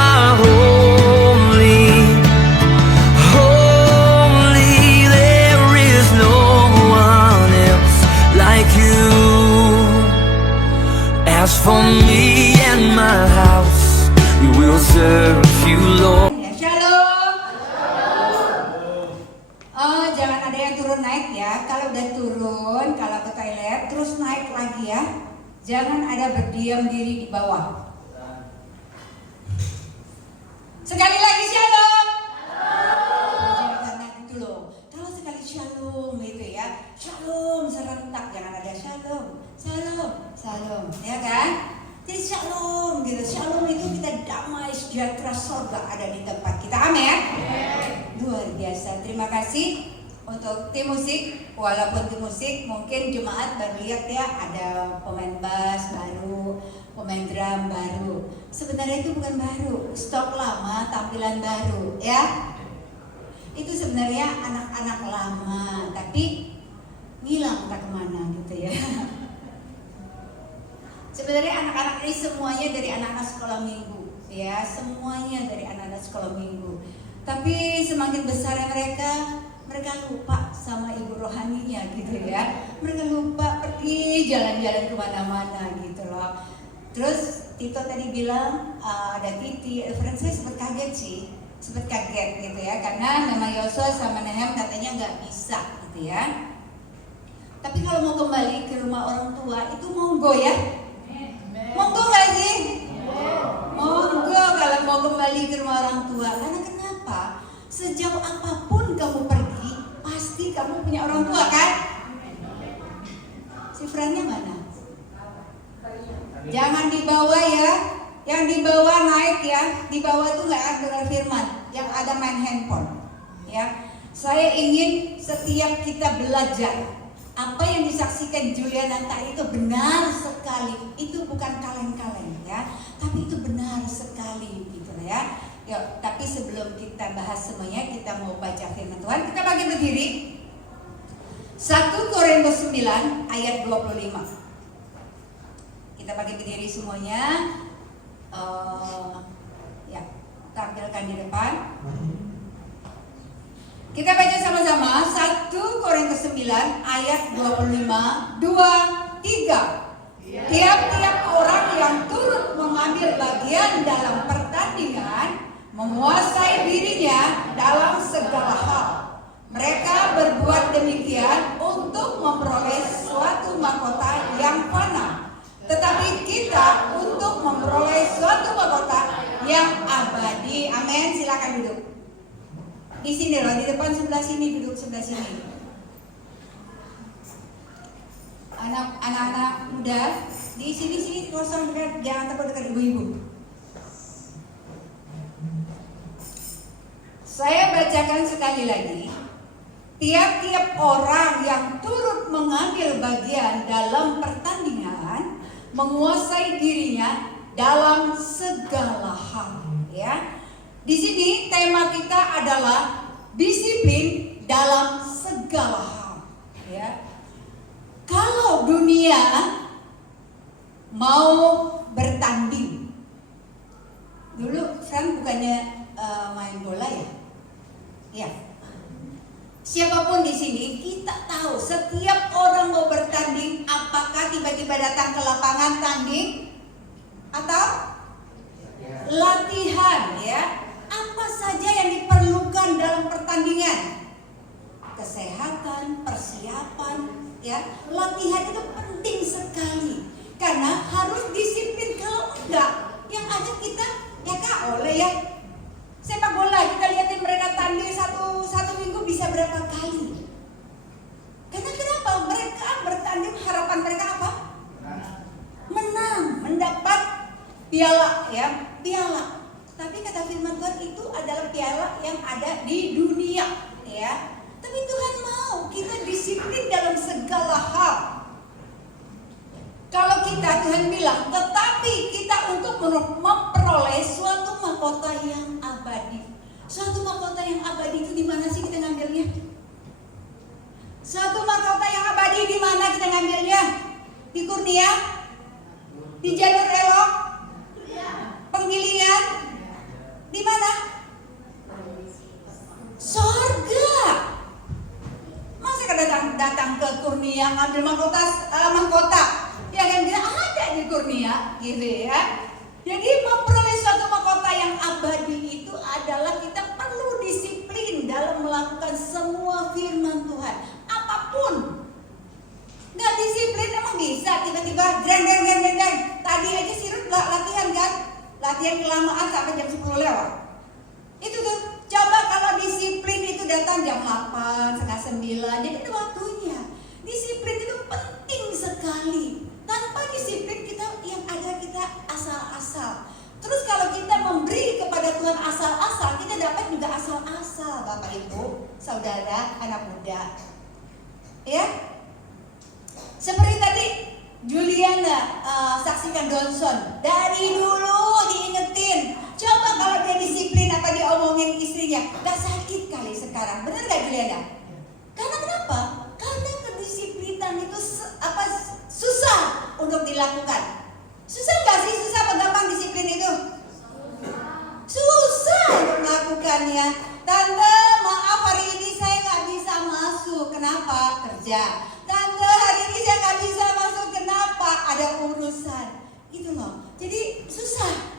are holy, holy. There is no one else like you. As for me and my house, we will serve you, Lord. Shalom. Oh, jangan ada yang turun naik ya. Kalau udah turun, kalau ke toilet terus naik lagi ya. Jangan ada berdiam diri di bawah. Sekali lagi shalom. Karena gitu loh. Kalau sekali shalom itu ya, shalom serentak, jangan ada shalom, shalom, shalom, ya kan? Jadi shalom gitu. Shalom itu kita damai sejahtera surga ada di tempat kita. Amin. Luar biasa. Terima kasih untuk tim musik. Walaupun tim musik mungkin jemaat baru lihat ya, ada pemain bass baru, pemain drum baru. Sebenarnya itu bukan baru, stok lama, tampilan baru ya. Itu sebenarnya anak-anak lama, tapi ngilang tak kemana gitu ya. Sebenarnya anak-anak ini semuanya dari anak-anak sekolah minggu ya, semuanya dari anak-anak sekolah minggu. Tapi semakin besar mereka lupa sama ibu rohaninya gitu ya. Mereka lupa pergi jalan-jalan kemana-mana gitu loh. Terus Tito tadi bilang ada Titi, saya sempat kaget sih, sempat kaget gitu ya, karena memang Yosua sama Nehem katanya nggak bisa gitu ya. Tapi kalau mau kembali ke rumah orang tua itu monggo ya. Monggo nggak sih? Monggo kalau mau kembali ke rumah orang tua. Karena kenapa? Sejauh apapun kamu pergi, pasti kamu punya orang tua kan? Sifrannya mana? Jangan dibawa ya. Yang dibawa naik ya. Dibawa itu nggak ada dengar firman. Yang ada main handphone. Ya. Saya ingin setiap kita belajar. Apa yang disaksikan Juliananta itu benar sekali. Itu bukan kaleng-kaleng ya, tapi itu benar sekali gitu ya. Yuk, tapi sebelum kita bahas semuanya, kita mau baca firman Tuhan. Kita bagi berdiri. 1 Korintus 9 ayat 25. Kita bagi berdiri semuanya. Ya, tampilkan di depan. Kita baca sama-sama 1 Korintus 9 ayat 25, 2, 3. Tiap-tiap orang yang turut mengambil bagian dalam pertandingan menguasai dirinya dalam segala hal. Mereka berbuat demikian untuk memperoleh suatu mahkota yang fana, tetapi kita untuk memperoleh suatu mahkota yang abadi. Amin. Silakan duduk. Di sini loh, di depan sebelah sini, duduk sebelah sini. Anak-anak muda, di sini kosong, jangan takut dekat ibu-ibu. Saya bacakan sekali lagi. Tiap-tiap orang yang turut mengambil bagian dalam pertandingan menguasai dirinya dalam segala hal, ya. Di sini tema kita adalah disiplin dalam segala hal, ya. Kalau dunia mau bertanding, dulu Frank bukannya main bola ya? Ya. Siapapun di sini kita tahu setiap orang mau bertanding, apakah tiba-tiba datang ke lapangan tanding atau latihan, ya? Apa saja yang diperlukan dalam pertandingan? Kesehatan, persiapan, ya. Latihan itu penting sekali karena harus disiplin. Kalau enggak, yang ada kita ya Kak oleh ya. Sepak bola kita lihatin mereka tanding satu minggu bisa berapa kali? Karena kenapa? Mereka bertanding, harapan mereka apa? Menang, mendapat piala, ya, piala. Tapi kata firman Tuhan itu adalah piala yang ada di dunia, ya. Tapi Tuhan mau kita disiplin dalam segala hal. Kalau kita, Tuhan bilang, tetapi kita untuk memperoleh suatu mahkota yang abadi. Suatu mahkota yang abadi itu di mana sih kita ngambilnya? Suatu mahkota yang abadi di mana kita ngambilnya? Di kurnia? Di jalur elok? Penggilingan? Kurnia ngambil mahkota. Ya kan dia ada di Kurnia, gitu ya. Jadi memperoleh suatu mahkota yang abadi itu adalah kita perlu disiplin dalam melakukan semua firman Tuhan. Apapun. Nggak disiplin emang bisa tiba-tiba greng. Tadi aja si Ruth latihan kan? Latihan kelamaan sampai jam 10 lewat. Itu tuh, coba kalau disiplin itu datang jam 8, setengah 9, jadi itu waktunya. Disiplin itu penting sekali. Tanpa disiplin yang ada kita asal-asal. Terus kalau kita memberi kepada Tuhan asal-asal, kita dapat juga asal-asal, Bapak Ibu, Saudara, anak muda. Ya? Seperti tadi Juliana saksikan Donson, dari dulu diingetin. Coba kalau dia disiplin apa dia omongin istrinya, gak sakit kali sekarang. Benar gak Juliana? Karena kenapa? Karena kedisiplinan itu susah untuk dilakukan. Susah gak sih? Susah apa gampang disiplin itu? Susah untuk melakukannya. Tante, maaf hari ini saya gak bisa masuk. Kenapa? Kerja. Tante, hari ini saya gak bisa masuk. Kenapa? Ada urusan. Gitu loh. Jadi susah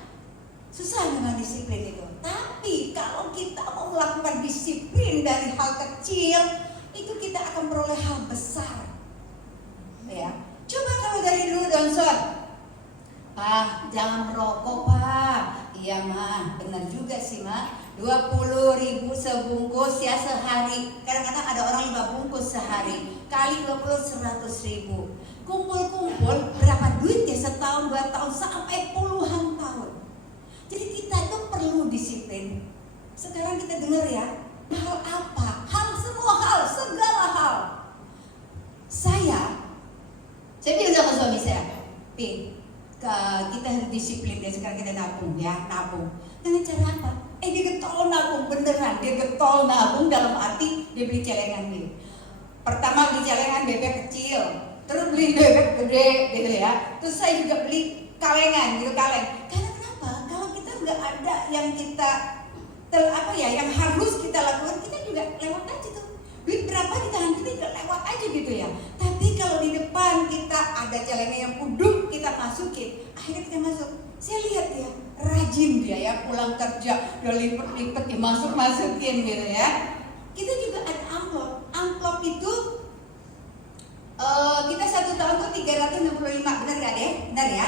memang disiplin itu. Tapi kalau kita mau melakukan disiplin dari hal kecil, itu kita akan peroleh hal besar. Ya. Coba kalau dari dulu Donson, Pak, jangan merokok Pak. Iya mah, benar juga sih mah. 20.000 sebungkus ya sehari. Kadang-kadang ada orang 5 bungkus sehari. Kali 20 100.000. Kumpul-kumpul berapa duit ya setahun, 2 tahun, sampai puluhan tahun. Jadi kita itu perlu disiplin. Sekarang kita dengar ya, hal apa? Semua hal, segala hal. Saya bilang sama suami saya, kita harus disiplin deh, sekarang kita nabung ya, nabung. Dengan cara apa? Dia getol nabung beneran, dia getol nabung dalam arti dia beli celengan nih. Pertama beli celengan bebek kecil, terus beli bebek gede gitu ya. Terus saya juga beli kalengan gitu, kaleng. Karena kenapa? Kalau kita nggak ada yang kita yang harus kita lakukan, kita juga lewat aja tuh. Duit berapa di tangan kita juga lewat aja gitu ya. Tapi kalau di depan kita ada celengan yang kuduk, kita masukin, akhirnya kita masuk. Saya lihat ya, rajin dia ya, pulang kerja udah lipet-lipet dimasukin gitu ya. Kita juga ada amplop. Amplop itu kita 1 tahun tuh 365, benar gak deh? Benar ya?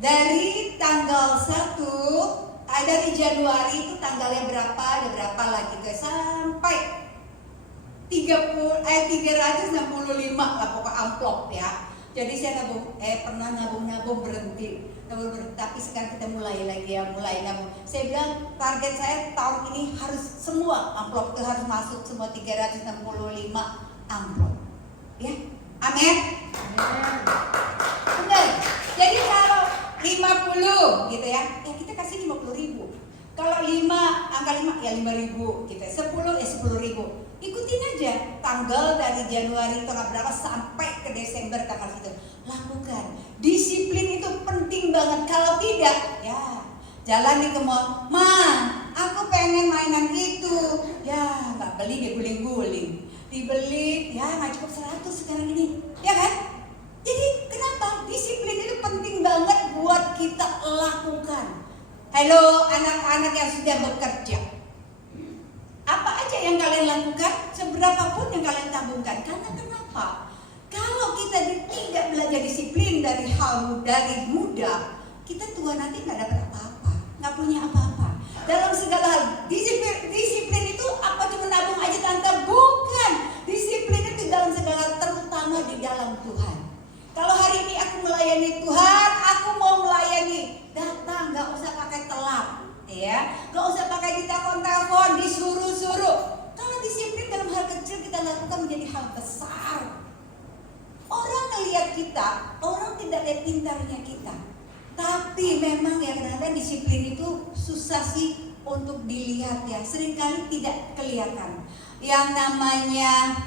Dari tanggal 1, dari Januari itu tanggalnya berapa, ada berapa lah gitu, sampai 365 lah pokok amplop ya. Jadi saya pernah nabung berhenti, tapi sekarang kita mulai lagi ya, mulai nabung. Saya bilang target saya tahun ini harus semua amplop itu harus masuk semua 365 amplop. Ya, amin. Benar. Jadi kalau 50 gitu ya kita kasih 50.000. Kalau 5, angka 5 ya 5.000 gitu. 10 ya 10.000. Ikutin aja tanggal dari Januari tanggal berapa sampai ke Desember tanggal situ. Lakukan. Disiplin itu penting banget. Kalau tidak, ya jalan nih ke mall. Ma, aku pengen mainan itu. Ya nggak beli, dia guling-guling. Dibeli, ya nggak cukup 100 sekarang ini. Ya kan? Jadi kenapa? Disiplin itu penting banget buat kita lakukan. Halo anak-anak yang sudah bekerja. Apa aja yang kalian lakukan, seberapapun yang kalian tabungkan. Karena kenapa? Kalau kita tidak belajar disiplin dari muda, kita tua nanti nggak dapat apa-apa, nggak punya apa-apa. Dalam segala hal, disiplin itu apa cuma nabung aja tante? Bukan. Disiplin itu dalam segala, terutama di dalam Tuhan. Kalau hari ini aku melayani Tuhan, aku mau melayani, datang, nggak usah pakai telat. Ya, nggak usah pakai ditelepon, disuruh-suruh. Kalau disiplin dalam hal kecil kita lakukan menjadi hal besar. Orang melihat kita, orang tidak lihat pintarnya kita. Tapi memang ya kadang-kadang disiplin itu susah sih untuk dilihat ya. Seringkali tidak kelihatan. Yang namanya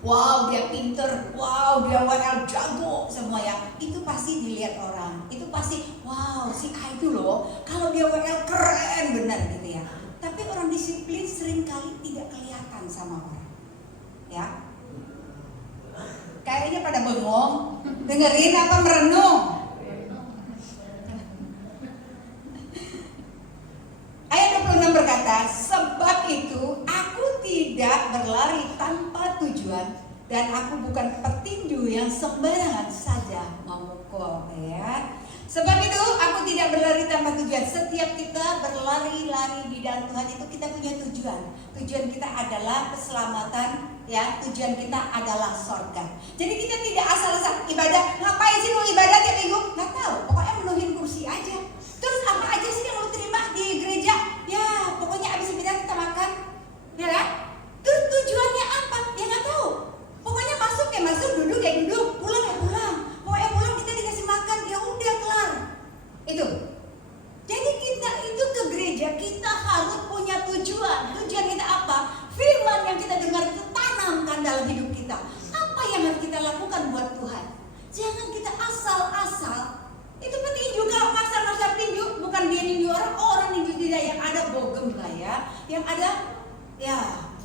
wow dia pinter, wow dia WL jago semua ya. Itu pasti dilihat orang. Itu pasti wow si A itu loh, kalau dia WL keren benar gitu ya. Tapi orang disiplin seringkali tidak kelihatan sama orang. Ya. Kayak pada bengong? Dengerin apa merenung? Ayat 26 berkata, sebab itu aku tidak berlari tanpa tujuan dan aku bukan petinju yang sembarangan saja memukul, ya. Sebab itu aku tidak berlari tanpa tujuan. Setiap kita berlari-lari di dalam Tuhan itu kita punya tujuan. Tujuan kita adalah keselamatan, ya. Tujuan kita adalah sorga. Jadi kita tidak asal-asal ibadah. Ngapain sih mau ibadah tiap minggu? Nggak tahu. Pokoknya menuhin kursi aja. Terus apa aja sih yang lo terima di gereja? Ya, pokoknya abis ibadah kita makan, ya kan? Terus tujuannya apa? Ya nggak tahu. Pokoknya masuk ya masuk, duduk ya duduk, pulang ya pulang. Pokoknya pulang kita dikasih makan, ya udah kelar. Itu. Jadi kita itu ke gereja kita harus punya tujuan. Tujuan kita apa? Firman yang kita dengar itu tanamkan dalam hidup kita. Apa yang harus kita lakukan buat Tuhan? Jangan kita asal-asal. Itu petinju, kalau ngasal-ngasal tinju, bukan dia ninju orang ninju tidak, yang ada bogem lah ya, yang ada ya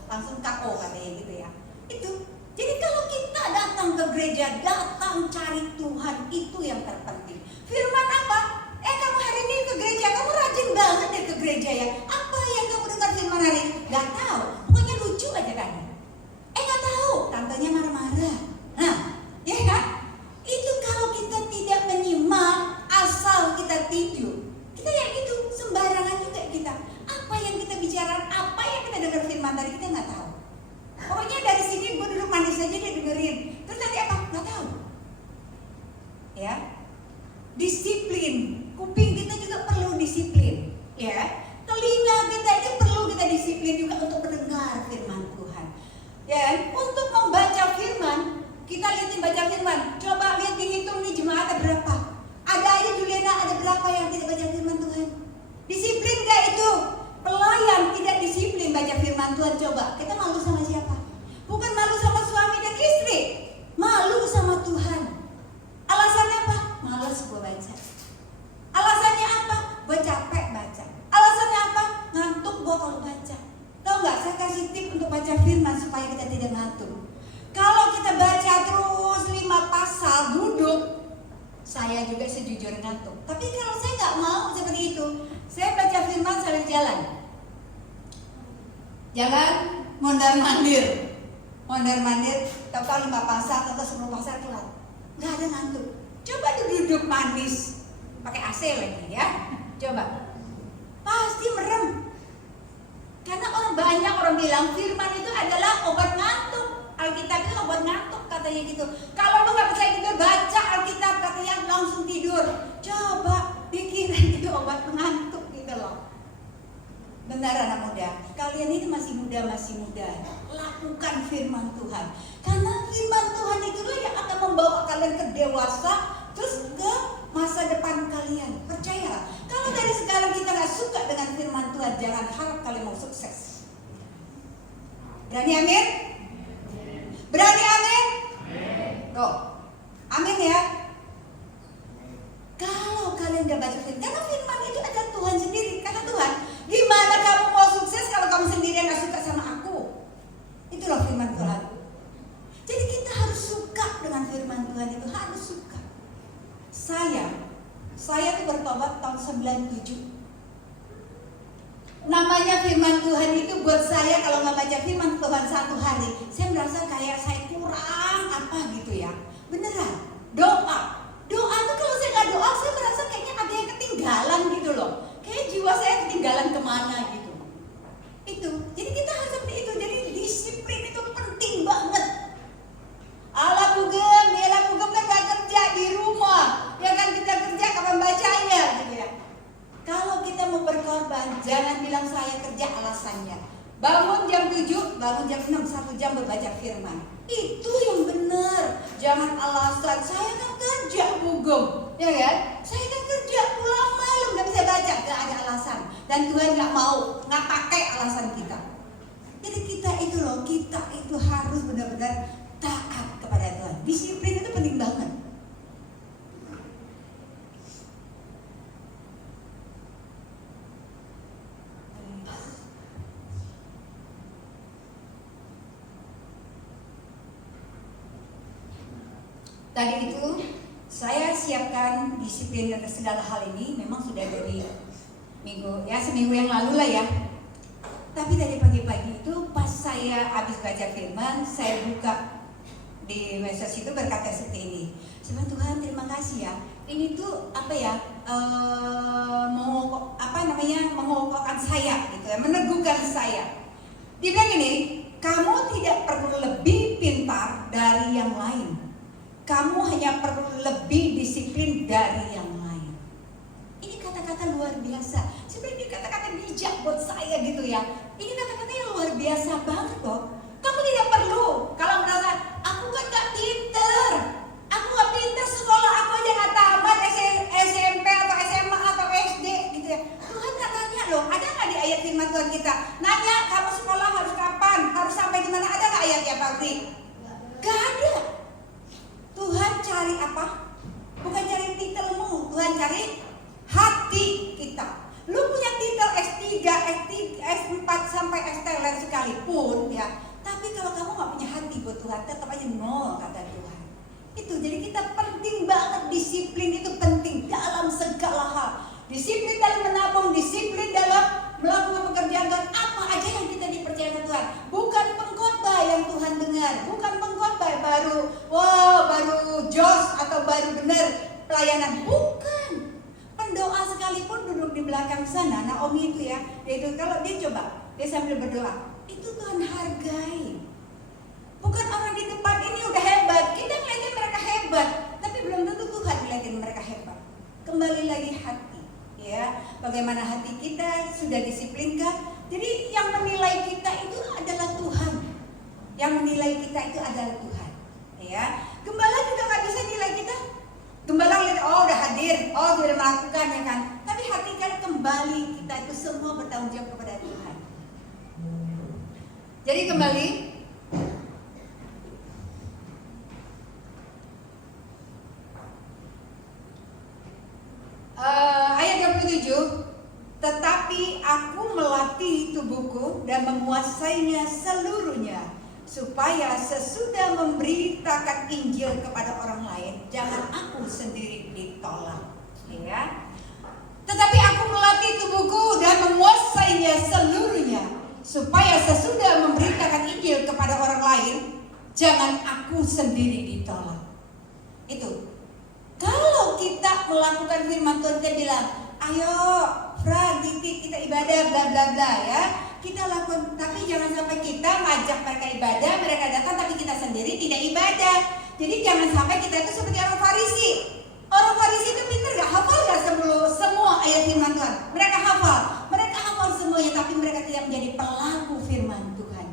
langsung KO katanya gitu ya. Itu. Jadi kalau kita datang ke gereja, datang cari Tuhan, itu yang terpenting. Firman apa? Kamu hari ini ke gereja, kamu rajin banget deh ke gereja ya. Apa yang kamu dengar firman hari ini? Gak tahu. Pokoknya lucu aja kan. Gak tahu. Tantenya marah-marah. Nah, ya kan? Itu kalau kita tidak menyimak, asal kita tinju. Kita ya gitu, sembarangan juga kita. Apa yang kita bicarakan, apa yang kita dengar firman tadi, kita gak tahu. Pokoknya dari sini gue duduk manis aja dia dengerin. Terus nanti apa? Gak tahu. Ya, disiplin. Kuping kita juga perlu disiplin. Ya, telinga kita itu perlu kita disiplin juga untuk mendengar firman Tuhan. Ya, untuk membaca firman, kita lihatin baca firman. Coba lihat dihitung nih jemaat ada berapa? Ada aja Juliana, ada berapa yang tidak baca firman Tuhan? Disiplin gak itu? Pelayan tidak disiplin baca firman Tuhan, coba. Kita malu sama siapa? Bukan malu sama suami dan istri. Malu sama Tuhan. Alasannya apa? Malas gue baca. Alasannya apa? Gue capek baca. Alasannya apa? Ngantuk gue kalau baca. Tahu gak? Saya kasih tip untuk baca firman supaya kita tidak ngantuk. Kalau kita baca terus 5 pasal duduk, saya juga sejujurnya ngantuk. Tapi kalau saya gak mau seperti itu, saya baca firman sambil jalan. Jalan mondar-mandir. Mondar-mandir, tahu 5 pasal atau 10 pasal kelar. Gak ada ngantuk. Coba duduk manis, pakai AC lagi ya. Coba. Pasti merem. Karena banyak orang bilang firman itu adalah obat ngantuk. Alkitab itu obat ngantuk katanya gitu. Kalau lu gak bisa tidur, baca Alkitab katanya langsung tidur. Coba pikirin itu obat pengantuk gitu loh. Benar anak muda, kalian ini masih muda. Lakukan firman Tuhan. Karena firman Tuhan itulah yang akan membawa kalian ke dewasa, terus ke masa depan kalian. Percayalah, kalau dari sekarang kita gak suka dengan firman Tuhan, jangan harap kalian mau sukses. Berani amin? Berani amin? Tuh, amin ya. Kalau kalian gak baca firman, karena firman itu adalah Tuhan sendiri. Kata Tuhan, gimana kamu mau sukses kalau kamu sendiri gak suka sama aku? Itulah firman Tuhan. Jadi kita harus suka dengan firman Tuhan itu, harus suka. Saya tuh bertobat tahun 97. Namanya firman Tuhan itu buat saya, kalau nggak baca firman Tuhan satu hari, saya merasa kayak saya kurang apa gitu ya. Beneran. Doa tuh kalau saya nggak doa, saya merasa kayaknya ada yang ketinggalan gitu loh. Kayak jiwa saya ketinggalan kemana gitu. Itu. Jadi kita harus seperti itu. Jadi disiplin itu penting banget. Ala bugem kan gak kerja di rumah. Ya kan kita kerja kapan bacanya gitu ya. Kalau kita mau berkorban, jangan bilang saya kerja alasannya. Bangun jam 7, bangun jam 6, 1 jam berbaca firman. Itu yang benar. Jangan alasan, saya kan kerja bugem. Ya kan? Saya kan kerja pulang malam gak bisa baca. Gak ada alasan. Dan Tuhan gak mau, gak pakai alasan kita. Jadi kita itu loh, kita itu harus benar-benar taat kepada Tuhan. Disiplin itu penting banget. Tadi itu saya siapkan disiplin dan segala hal ini memang sudah dari seminggu yang lalu lah ya. Tapi dari pagi-pagi itu pas saya habis baca firman, saya buka di medsos itu berkata seperti ini. Sebab Tuhan terima kasih ya. Ini tuh mengokokkan saya gitu ya, meneguhkan saya. Dia bilang ini, kamu tidak perlu lebih pintar dari yang lain. Kamu hanya perlu lebih disiplin dari yang lain. Ini kata-kata luar biasa. Sebenarnya kata-kata bijak buat saya gitu ya. Ini kata-kata yang luar biasa banget loh. Kamu tidak perlu. Kalau merasa, aku kan gak pinter. Aku gak pinter sekolah, aku aja gak tamat SMP atau SMA atau SD gitu ya. Tuhan gak nanya loh, ada gak di ayat firman Tuhan kita? Nanya, kamu sekolah harus kapan? Harus sampai di mana? Ada gak ayatnya Pak Fri? Gak ada. Tuhan cari apa? Bukan cari titelmu, Tuhan cari hati kita. Lu punya titel S3, S4 sampai S-teler sekalipun ya. Tapi kalau kamu gak punya hati buat Tuhan, tetap aja nol kata Tuhan. Itu jadi kita penting banget, disiplin itu penting dalam segala hal. Disiplin dalam menabung, disiplin dalam melakukan pekerjaan Tuhan. Apa aja yang kita dipercayakan Tuhan. Bukan pengkhotbah yang Tuhan dengar, bukan pengkhotbah baru jos atau baru benar pelayanan, bukan. Pendoa sekalipun duduk di belakang sana, Naomi itu ya, yaitu kalau dia sambil berdoa, itu Tuhan hargai. Bukan orang di depan ini udah hebat, kita ngeliatin mereka hebat, tapi belum tentu Tuhan ngeliatin mereka hebat. Kembali lagi hati, ya, bagaimana hati kita sudah disiplinkah? Jadi yang menilai kita itu adalah Tuhan. Yang menilai kita itu adalah Tuhan, ya. Gembala juga nggak bisa nilai kita. Gembala lihat, oh udah hadir, oh sudah melakukan ya kan. Tapi hati kan kembali kita itu semua bertanggung jawab kepada Tuhan. Jadi kembali, ayat 27, tetapi aku melatih tubuhku dan menguasainya seluruhnya, supaya sesudah memberitakan Injil kepada orang lain, jangan aku sendiri ditolak. Ya. Tetapi aku melatih tubuhku dan menguasainya seluruhnya, supaya sesudah memberitakan Injil kepada orang lain, jangan aku sendiri ditolak. Itu. Kalau kita melakukan firman Tuhan, kita bilang, ayo, Fran, titik, kita ibadah, bla bla bla ya. Kita lakukan, tapi jangan sampai kita ngajak mereka ibadah, mereka datang tapi kita sendiri tidak ibadah. Jadi jangan sampai kita itu seperti orang Farisi. Orang Farisi itu pintar gak? Hafal gak semua ayat firman Tuhan? Mereka hafal semuanya, tapi mereka tidak menjadi pelaku firman Tuhan.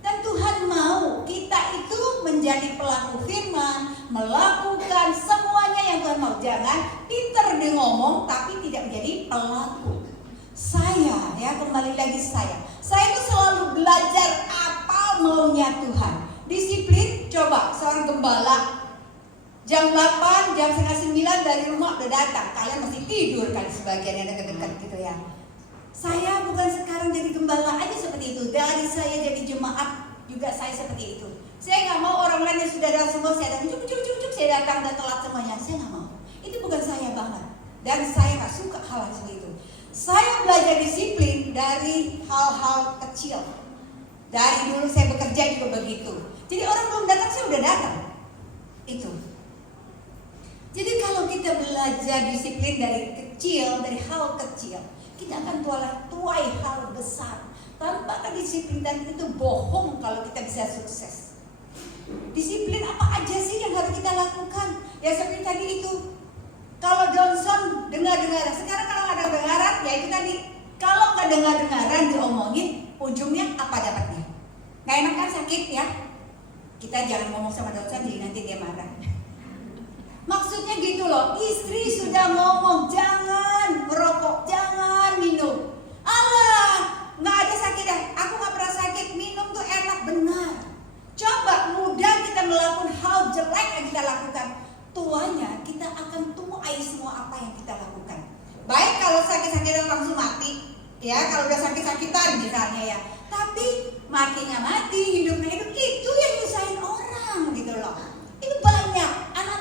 Dan Tuhan mau kita itu menjadi pelaku firman, melakukan semuanya yang Tuhan mau. Jangan pintar di ngomong tapi tidak menjadi pelaku. Saya ya, kembali lagi saya itu selalu belajar apa maunya Tuhan. Disiplin, coba seorang gembala jam 8, jam setengah 9 dari rumah udah datang. Kalian masih tidur kali sebagian yang dekat-dekat gitu ya. Saya bukan sekarang jadi gembala aja seperti itu. Dari saya jadi jemaat juga saya seperti itu. Saya nggak mau orang lain yang sudah datang semua saya datang cuk saya datang dan telat semuanya. Saya nggak mau. Itu bukan saya banget. Dan saya nggak suka hal seperti itu. Saya belajar disiplin dari hal-hal kecil. Dari dulu saya bekerja juga begitu. Jadi orang belum datang, saya udah datang. Itu. Jadi kalau kita belajar disiplin dari kecil, dari hal kecil, kita akan tuai hal besar. Tanpa kedisiplinan itu bohong kalau kita bisa sukses. Disiplin apa aja sih yang harus kita lakukan? Ya seperti tadi itu. Kalau Johnson dengar-dengar, sekarang kalau nggak ada dengaran, ya itu tadi. Kalau nggak dengar-dengaran diomongin, ujungnya apa dapatnya? Nggak enak kan, sakit ya? Kita jangan ngomong sama Johnson, jadi nanti dia marah. Maksudnya gitu loh, istri sudah ngomong, jangan merokok, jangan minum. Alah, nggak ada sakit ya? Aku nggak pernah sakit, minum tuh enak, benar. Coba mudah kita melakukan hal jelek yang kita lakukan. Tuanya kita akan tuai semua apa yang kita lakukan. Baik kalau sakit-sakitan langsung mati, ya kalau udah sakit-sakitan misalnya ya. Tapi mati nggak mati, hidup itu yang nyusahin orang gitu loh. Itu banyak anak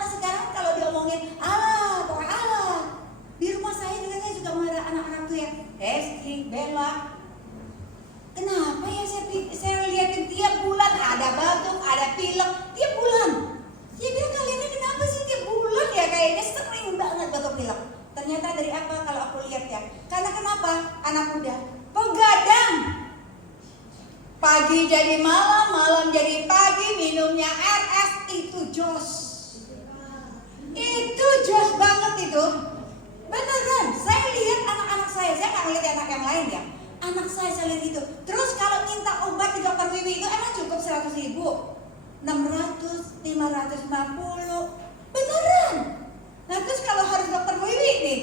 Esti, Bella. Kenapa ya saya lihatin tiap bulan ada batuk, ada pilek tiap bulan. Dia bilang kalian ini kenapa sih tiap bulan ya kayaknya sering banget batuk pilek. Ternyata dari apa kalau aku lihat ya? Karena kenapa? Anak muda begadang. Pagi jadi malam, malam jadi pagi, minumnya RS itu jos. Itu jos banget itu. Beneran, saya lihat anak-anak saya nggak ngeliat anak yang lain ya. Anak saya lihat itu. Terus kalau minta obat di dokter Wiwi itu emang cukup 100.000, 600, 550, beneran. Nah terus kalau harus dokter Wiwi nih,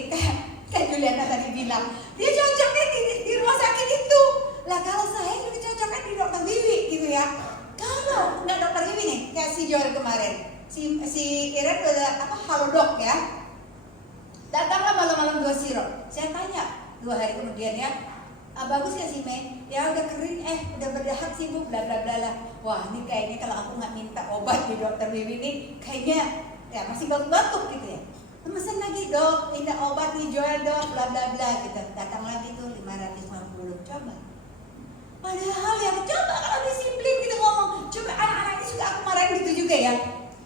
kayak Juliana tadi bilang, dia cocoknya di rumah sakit itu. Lah kalau saya juga cocoknya di dokter Wiwi gitu ya. Kalau nggak dokter Wiwi nih, kayak si Joel kemarin, si Iren udah halodoc ya. Datanglah malam-malam 2 sirop. Saya tanya 2 hari kemudian ya, bagus ya sih Mei? Ya udah kering, udah berdahak sih Bu, bla bla bla lah. Wah ini kayaknya kalau aku nggak minta obat di dokter Wiwi ini, kayaknya ya masih batuk-batuk gitu ya. Pesan lagi dok, ini obat nih Joel dok, bla bla bla gitu. Datang lagi tuh 550, coba. Padahal ya coba kalau disiplin gitu ngomong, coba anak-anak ini suka aku marahin gitu juga ya.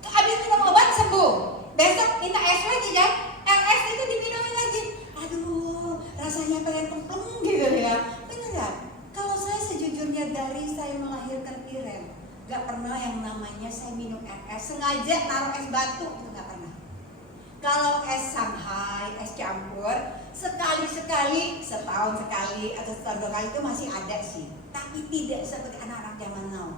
Habis minum obat sembuh, besok minta es lagi kan? RS itu diminumin lagi. Aduh, rasanya pengen kempleng gitu ya. Beneran, kalau saya sejujurnya dari saya melahirkan Iren, gak pernah yang namanya saya minum RS sengaja naruh es batu, itu gak pernah. Kalau es Shanghai, es campur, sekali-sekali, setahun sekali atau setahun 2 kali itu masih ada sih. Tapi tidak seperti anak-anak zaman now.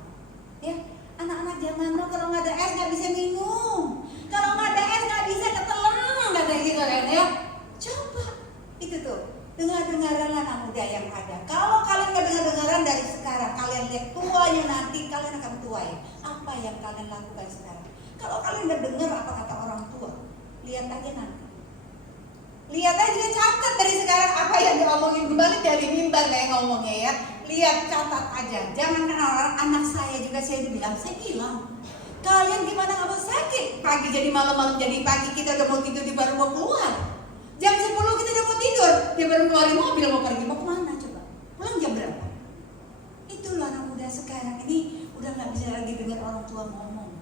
Ya, anak-anak zaman now kalau nggak ada es nggak bisa minum. Kalau nggak ada es nggak bisa ketelan, nggak ada gitu kan ya. Coba itu tuh dengar-dengaran anak muda yang ada. Kalau kalian nggak dengar-dengaran dari sekarang, kalian lihat tuanya nanti kalian akan tua ya. Apa yang kalian lakukan sekarang? Kalau kalian nggak dengar apa kata orang tua, lihat aja nanti. Lihat aja, catat dari sekarang apa yang diomongin, kembali dari mimbar kayak ngomongnya ya. Lihat, catat aja. Jangan kan orang anak saya juga saya bilang, kalian gimana nggak mau sakit? Pagi jadi malam jadi pagi, kita udah mau tidur di baru mau keluar. Jam 10 kita udah mau tidur, dia baru keluarin mobil mau pergi, mau kemana coba? Pulang jam berapa? Itulah anak muda sekarang ini udah nggak bisa lagi dengar orang tua ngomong.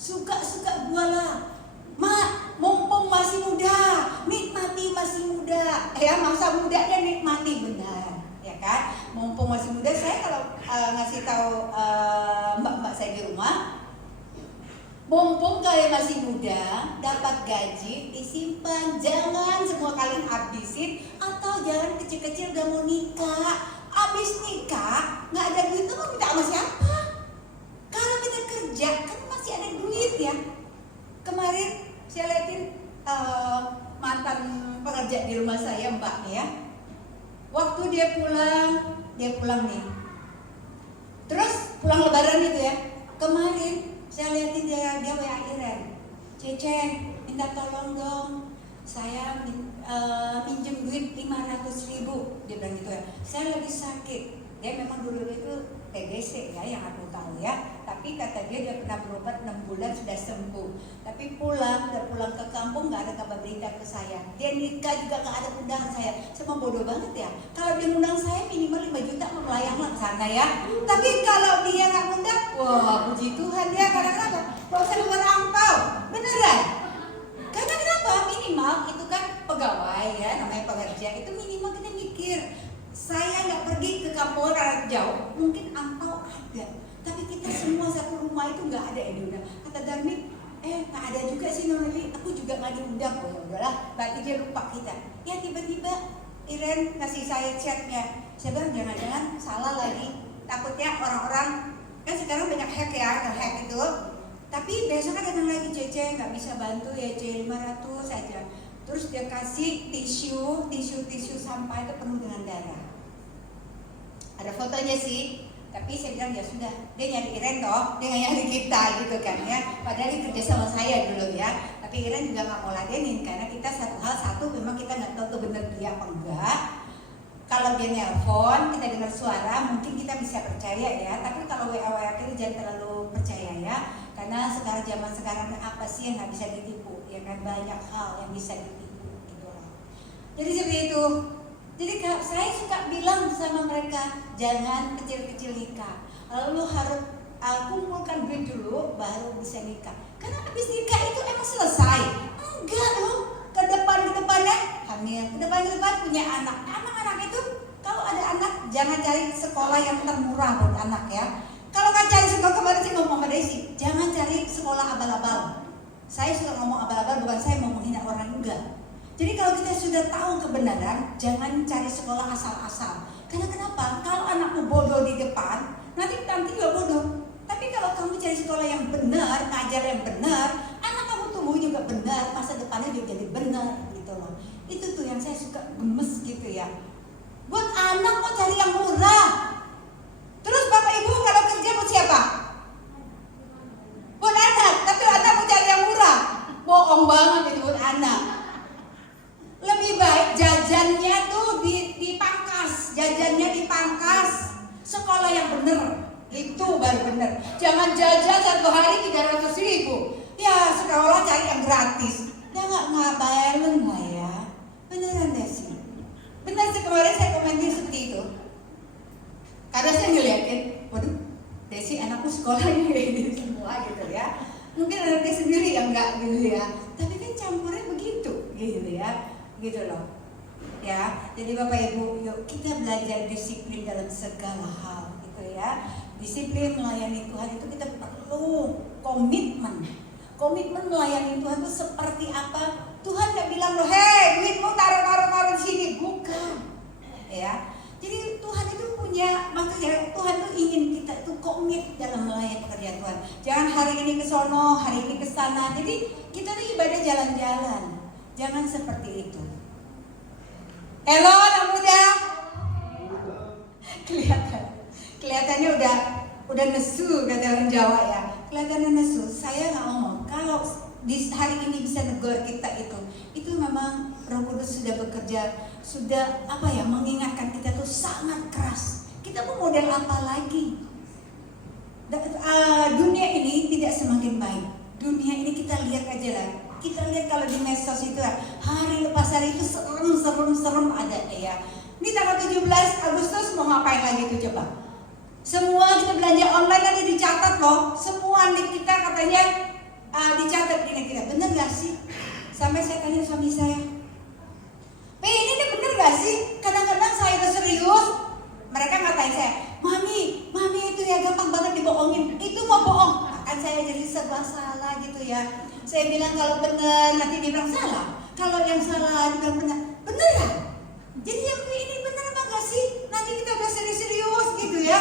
Suka-suka bualah. Mak, mumpung masih muda, nikmati masih muda. Ya, masa mudanya nikmati benar, ya kan? Mumpung masih muda, saya kalau ngasih tahu mbak-mbak saya di rumah, mumpung kalian masih muda, dapat gaji, disimpan. Jangan semua kalian habisin, atau jangan kecil-kecil udah mau nikah. Abis nikah, nggak ada duit, tuh mau minta sama siapa? Kalau kita kerja, kan masih ada duit ya. Kemarin saya liatin mantan pekerja di rumah saya, mbaknya ya. Waktu dia pulang nih. Terus pulang lebaran itu ya. Kemarin saya liatin dia WA Iren. Cece, minta tolong dong. Saya minjem duit 500.000. Dia bilang gitu ya. Saya lagi sakit. Dia memang dulu itu TBC ya yang aku tahu ya. Tapi kata dia pernah berobat 6 bulan sudah sembuh. Tapi udah pulang ke kampung nggak ada kabar berita ke saya. Dia nikah juga nggak ada undangan saya. Semua bodoh banget ya. Kalau dia undang saya minimal 5 juta melayang lah sana ya. Tapi kalau dia nggak undang, wah puji Tuhan ya. Karena kenapa? Gak usah buat angpau, beneran. Karena kenapa? Minimal itu kan pegawai ya, namanya pekerja. Itu minimal kita mikir. Saya nggak pergi ke kampung karena jauh, mungkin angpau ada. Tapi kita semua satu rumah itu nggak ada diundang. Kata Darmik, nggak ada juga sih Noneli, aku juga nggak diundang. Oh ya udahlah, berarti dia lupa kita. Ya tiba-tiba Iren kasih saya chatnya. Saya bilang jangan-jangan salah lagi. Takutnya orang-orang kan sekarang banyak hack ya, hack itu. Tapi besok kan datang lagi Cece nggak bisa bantu ya C 500 saja. Terus dia kasih tisu sampah itu penuh dengan darah. Ada fotonya sih. Tapi saya bilang ya sudah, dia nyari Iren toh, dia nggak nyari kita gitu kan ya. Padahal dia kerja sama saya dulu ya. Tapi Iren juga nggak mau ladenin karena kita satu memang kita nggak tahu tuh bener dia apa enggak. Kalau dia nelpon, kita dengar suara, mungkin kita bisa percaya ya. Tapi kalau WA kita jangan terlalu percaya ya. Karena zaman sekarang apa sih yang nggak bisa ditipu? Ya kan banyak hal yang bisa ditipu gitu loh. Jadi seperti itu. Jadi saya suka bilang sama mereka, jangan kecil-kecil nikah. Lalu harus kumpulkan duit dulu baru bisa nikah. Karena habis nikah itu emang selesai. Enggak loh, ke depannya hamil, ke depan punya anak. Anak-anak itu kalau ada anak jangan cari sekolah yang termurah buat anak ya. Kalau nggak cari sekolah, kemarin sih ngomong sama Desi, jangan cari sekolah abal-abal. Saya suka ngomong abal-abal, bukan saya mau menghina orang juga. Jadi kalau kita sudah tahu kebenaran, jangan cari sekolah asal-asal. Karena kenapa? Kalau anakmu bodoh di depan, nanti juga bodoh. Tapi kalau kamu cari sekolah yang benar, ngajar yang benar, anak kamu tumbuh juga benar, masa depannya juga jadi benar gitu loh. Itu tuh yang saya suka gemes gitu ya. Buat anak mau cari yang murah. Terus bapak ibu kalau kerja buat siapa? Buat anak, tapi anak mau cari yang murah. Bohong banget itu buat anak. Lebih baik jajannya tuh dipangkas, sekolah yang bener, itu baru bener. Jangan jajan 1 hari 300.000. Ya sekolah cari yang gratis. Ya nggak balance lah ya. Beneran deh sih. Bener sih kemarin saya komentar seperti itu. Karena saya ngeliatin, waduh, Desi anakku sekolahnya kayak gini semua gitu ya. Mungkin anaknya sendiri yang enggak gitu ya. Tapi kan campurnya begitu gitu ya. Gitu loh. Ya, jadi Bapak Ibu, yuk kita belajar disiplin dalam segala hal gitu ya. Disiplin melayani Tuhan itu kita perlu komitmen. Komitmen melayani Tuhan itu seperti apa? Tuhan gak bilang loh, hei duitmu taruh di sini, bukan. Ya, jadi Tuhan itu punya, maksudnya Tuhan tuh ingin kita tuh komit dalam melayani pekerjaan Tuhan. Jangan hari ini ke sono, hari ini ke sana. Jadi kita tuh ibadah jalan-jalan. Jangan seperti itu. Halo anak muda. Kelihatannya udah nesu kata orang Jawa ya. Kelihatannya nesu. Saya nggak ngomong. Kalau di hari ini bisa negur kita itu memang Roh Kudus sudah bekerja, sudah mengingatkan kita tuh sangat keras. Kita mau model apa lagi? Dunia ini tidak semakin baik. Dunia ini kita lihat aja lah. Kita lihat kalau di medsos itu hari lepas hari itu serem ada ya. Ini tanggal 17 Agustus mau ngapain lagi itu coba? Semua kita belanja online nanti dicatat loh. Semua nik kita katanya dicatat di nik kita. Bener gak sih? Sampai saya tanya suami saya, ini bener gak sih? Kadang-kadang saya udah serius, mereka ngatain saya, Mami itu ya gampang banget dibohongin. Itu mau bohong. Kan saya jadi serba salah gitu ya. Saya bilang kalau benar nanti dibilang salah, kalau yang salah dibilang benar, bener ya? Jadi yang ini benar apa enggak sih? Nanti kita udah serius-serius gitu ya.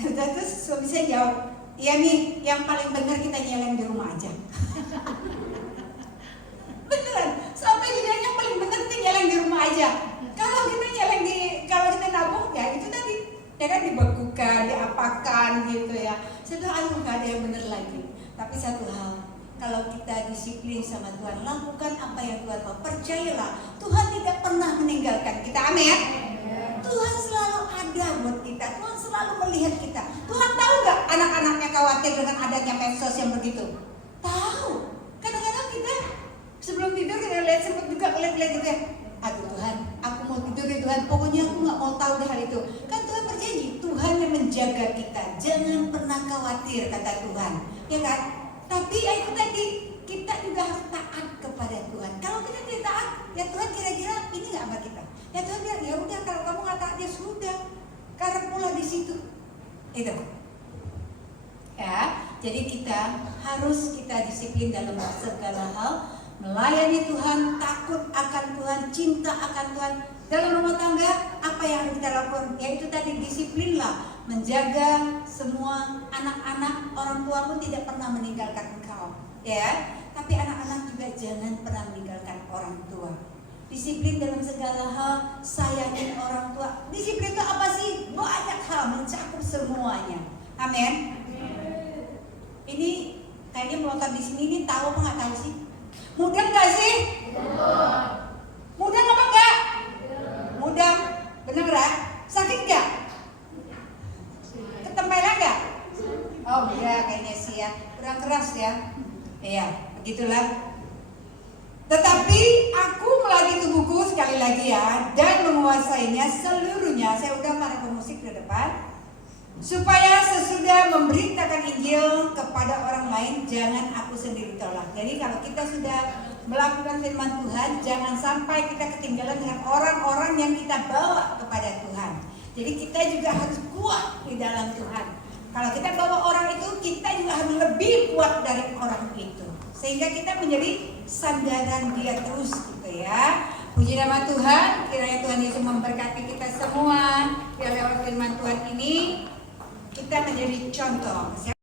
Terus suami saya jawab, iya Mi, yang paling benar kita nyeleng di rumah aja. Beneran, sampai juga yang paling benar kita nyeleng di rumah aja. Kalau kita nabung ya itu tadi, ya kan dibekukan, diapakan gitu ya. Saya tuh nggak ada yang benar lagi. Tapi satu hal, kalau kita disiplin sama Tuhan, lakukan apa yang Tuhan mau. Percayalah, Tuhan tidak pernah meninggalkan kita. Amin. Tuhan selalu ada buat kita. Tuhan selalu melihat kita. Tuhan tahu nggak anak-anaknya khawatir dengan adanya medsos yang begitu? Tahu. Kadang-kadang kita sebelum tidur kita lihat, sempat juga lihat gitu ya. Aduh Tuhan, aku mau tidur ya Tuhan. Pokoknya aku nggak mau tahu deh hal itu. Kan Tuhan berjanji, Tuhan yang menjaga kita. Jangan pernah khawatir kata Tuhan, ya kan? Tapi itu tadi kita juga harus taat kepada Tuhan. Kalau kita tidak taat, ya Tuhan kira-kira ini nggak sama kita. Ya Tuhan bilang ya udah, kalau kamu nggak taat ya sudah, karena pula di situ. Itu. Ya, jadi kita harus disiplin dalam segala hal, melayani Tuhan, takut akan Tuhan, cinta akan Tuhan. Dalam rumah tangga, apa yang harus kita lakukan? Yaitu tadi disiplinlah, menjaga semua anak-anak. Orang tua pun tidak pernah meninggalkan engkau, ya. Tapi anak-anak juga jangan pernah meninggalkan orang tua. Disiplin dalam segala hal, sayangi orang tua. Disiplin itu apa sih? Banyak hal, mencakup semuanya. Amin. Ini kayaknya melontar di sini ini tahu apa nggak tahu sih? Mudah nggak sih? Mudah apa enggak? Mudah, bener nggak? Sakit nggak? Ketempelan nggak? Oh enggak, kayaknya sih ya. Kurang keras ya. Iya, begitulah. Tetapi aku melalui tubuh buku sekali lagi ya, dan menguasainya seluruhnya. Saya udah para pemusik ke depan. Supaya sesudah memberitakan Injil kepada orang lain, jangan aku sendiri tolak. Jadi kalau kita sudah melakukan firman Tuhan, jangan sampai kita ketinggalan dengan orang-orang yang kita bawa kepada Tuhan. Jadi kita juga harus kuat di dalam Tuhan. Kalau kita bawa orang itu, kita juga harus lebih kuat dari orang itu. Sehingga kita menjadi sandaran dia terus gitu ya. Puji nama Tuhan, kiranya Tuhan Yesus memberkati kita semua. Biar lewat firman Tuhan ini, kita menjadi contoh.